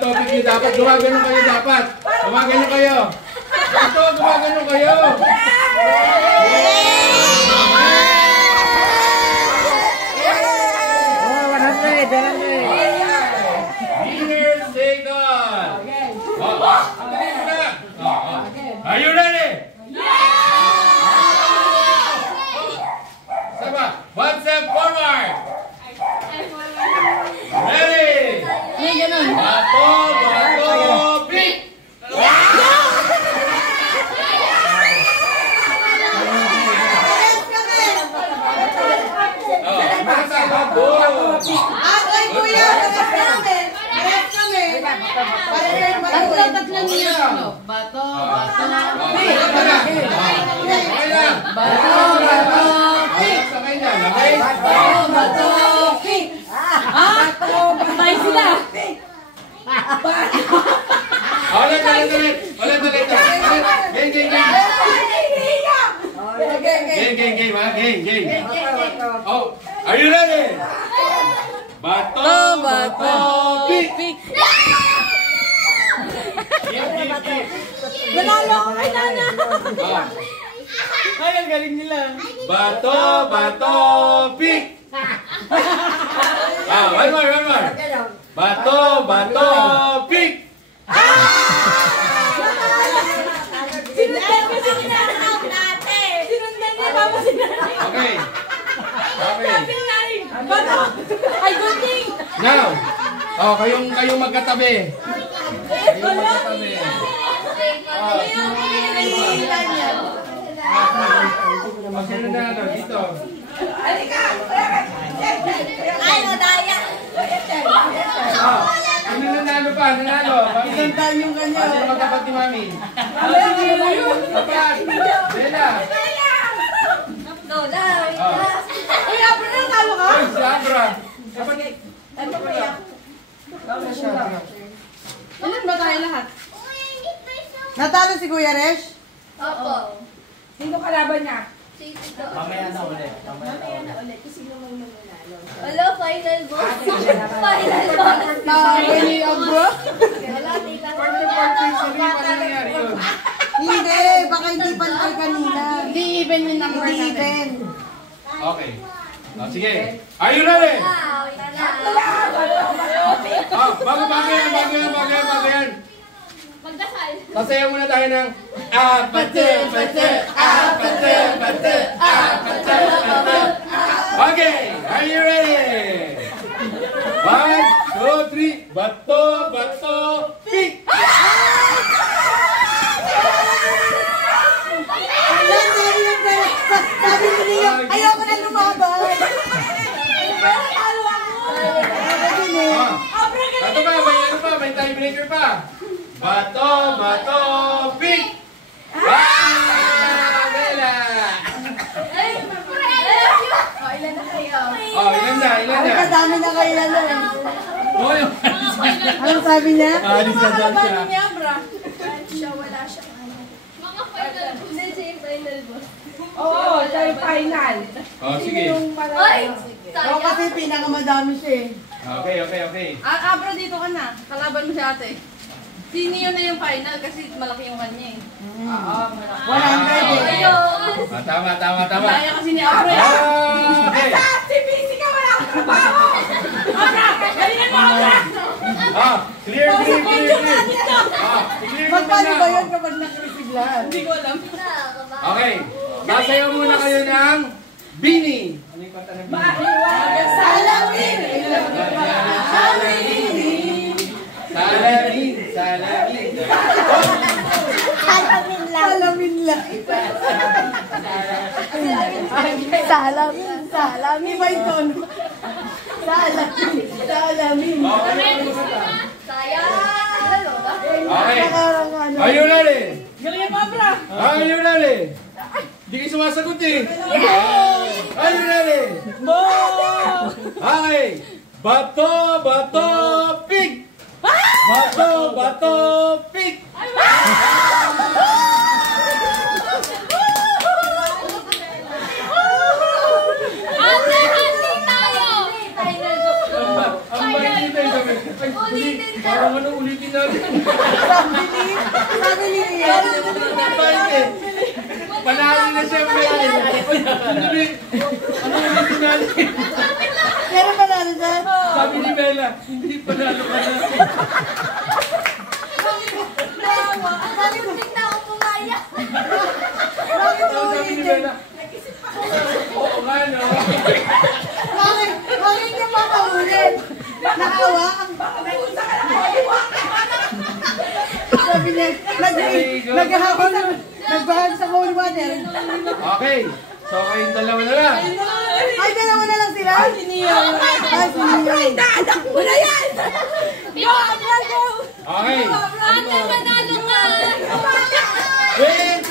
Topic nyo dapat, gumagano kayo dapat. Gumagano kayo. Ito, gumagano kayo. Oh, 100, 100. Winner, second. Are you ready? Sama, one step forward. Ready? Bato, bato, pick! Tatlo niya. Bato, bato, pick! Bato, bato, pick! Bato, bato, pick! May sila! Ulit. Game. Oh, are you ready? Bato, bato, pick! Give. Nanalo ako kay Nana! Ay, ang galing nila. Bato, bato, pick! One more. Bato, bato, pick! Sinundan ko si Nana! Sinundan niya mama si Nana! Okay. Bato! Ay, gunting! Now, kayong magkatabi. Kayong magkatabi. Sino na dito? Ay, madaya! Ano nanalo pa? Isang time yung kanya. Ano magkapat ni Mami? Kapat! Bella! Lola! Ay, Abra na talo ka? Ay, si Abra! Ano pa yan? Ilan ba tayo lahat? Natalo si Kuya Resh? Opo. Sino kalaban niya? Mamaya na ulit. Hello, final boss. Final boss. Nakakay ni Abra? Wala, tita. Paano nangyari yun? Hindi, baka hindi pantay kanina. Hindi even yung number natin. Hindi even. Okay. Sige. Are you ready? Bago yan. Magdasal. Sasayaw muna tayo ng apate. Okay, are you ready? 1, 2, 3, bato, pick! Sabi ni Nia, ayoko na lumaban. Talo ako. May tiebreaker pa. Bato, pick! Bella! Ilan na kayo? Ilan na? Ay, kadami na kayo na lang. Anong sabi niya? Alis na daw siya. Wala siya. Mga final boss. Hindi siya yung final boss. Oo, siya yung final. Sige. Ay! Oo, kasi pinakamadami siya eh. Okay. Abra, dito ka na. Kalaban mo si ate. Si Neo na yung final kasi malaki yung kanya eh. Oo, 100 eh. ayun. Tama. Kaya kasi ni Abra. Okay. Si Busy ka, wala akong trabaho! Abra! Galingan mo, Abra! Clear. Magpano ba yun kapag nakrisiglahan? Hindi ko alam. Okay. Sasayaw muna kayo ng Bini. Ano yung kanta ng Bini? Salamin! Salamin. Salamin ba ito? Salamin. Sayang! Okay. Are you ready? Galingan mo, Abra. Are you ready? Hindi kayo sumasagot eh. Are you ready? Okay. Bato, pick! Bato, pick! Ulitin ka! Ano ulitin natin? Sabi ni Ian. Panalo na siyempre. Sandali. Ano ulitin natin? Pero panalo siya. Sabi ni Bella, hindi panalo ka na. Bakit bigla ako pumaya? Bakit Sabi ni ulitin? Bella, oo nga no. Bakit niya makaulit? Nakawa ang sabi niya, nagbahag sa cold water. Okay, so kayong dalawa na lang. Ay, dalawa na lang sila? Ay, si Neo. Anak mo na yan! Go! Go! Okay. Ate, manalo ka! Wait.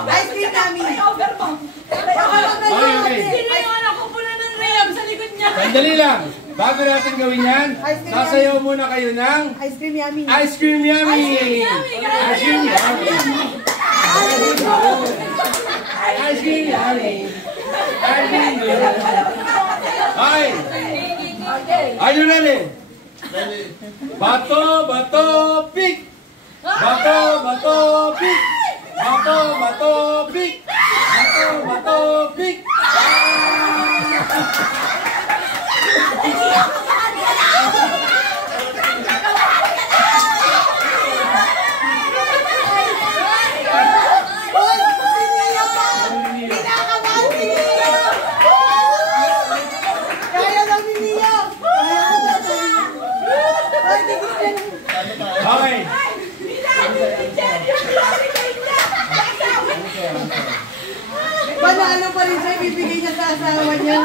Ice cream namin. Okay. Sino yung anak ko pula ng Rayam sa likod niya? Sandali lang. Bago natin gawin yan, sasayaw muna kayo ng Ice cream yummy. Ice Cream Yummy! Ice Cream Yummy! Ice Cream Yummy! Ice Cream Yummy! Okay! Are you ready? Bato, bato, pick! Bato, bato, pick! Bato, bato, pick! Bato, bato, pick! Hoy, si Neo pa! Kinakabahan si Neo! Kaya lang ni Neo! Hoy, tigil na. Okay! Panalo pa rin siya, ibibigay niya sa asawa niya.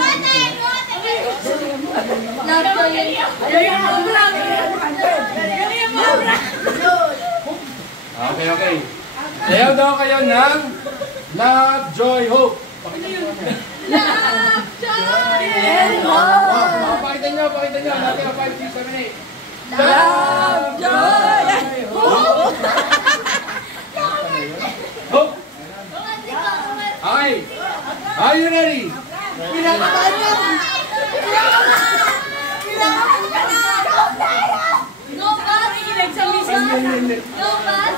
Okay. Sayaw daw kayo ng Love, Joy, Hope. Love, joy, and Pakita nyo. Natin ang 5, 6, 7, 8. Love, joy, and Hope. Hope. Okay. Are you ready? Kinakabahan niya. Kinakabahan ka na. No pass! No pass!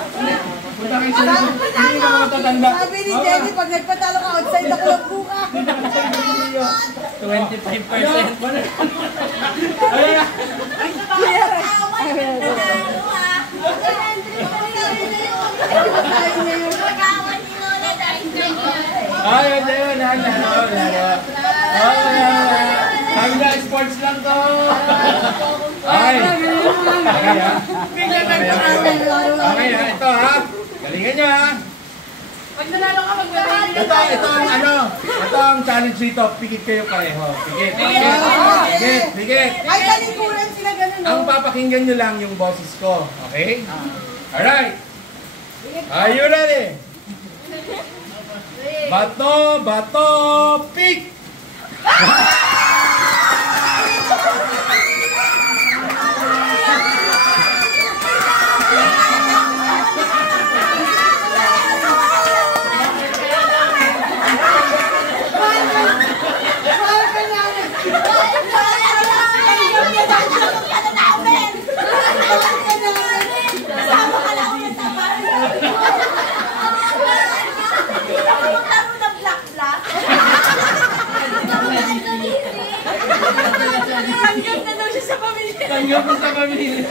Punta kayo sa hindi ka matatanda. Sabi ni Jenny, pag nagpatalo ka outside, ako lang buka. 25%. Ay, yun. Sabi na, sports lang to. Okay. Okay, ito ha. Galingan nyo ha. Pag nanalo ka, magbibigay. Ito ang challenge dito. Pikit kayo pareho. Pikit. Ay, talikuran sila ganun. Ang papakinggan nyo lang yung boses ko. Okay? Alright. Are you ready? Bato, pick! Tanggap mo sa pamilya.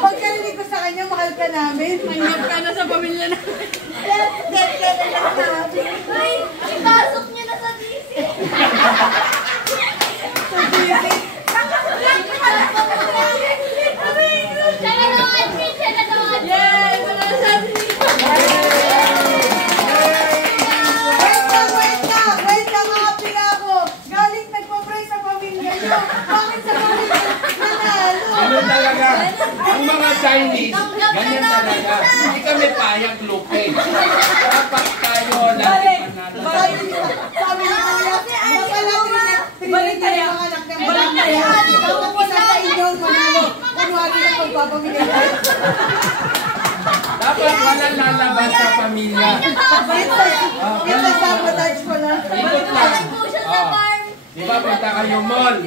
Pagkarinig ko sa kanya, mahal ka namin. Mangyap ka na sa pamilya na. Ay, ipasok niyo na sa DC. Wait lang, happy na ako. Galing nagpa-pray sa pamilya niyo. Bakit sa pamilya nanalo? Ganun talaga. Ang mga Chinese, ganyan talaga. Hindi kami payag lupe. Dapat tayo natin panalo. Sabi ni Kuya, balik tayo mga anak ng balik tayo. Dapat isa sa inyong manalo. Kunwari na pagpapamilya tayo. Dapat walang lalabas sa pamilya. Ito, sabotage ko lang. Ikot lang. Push sa farm. Di ba punta kayo mall?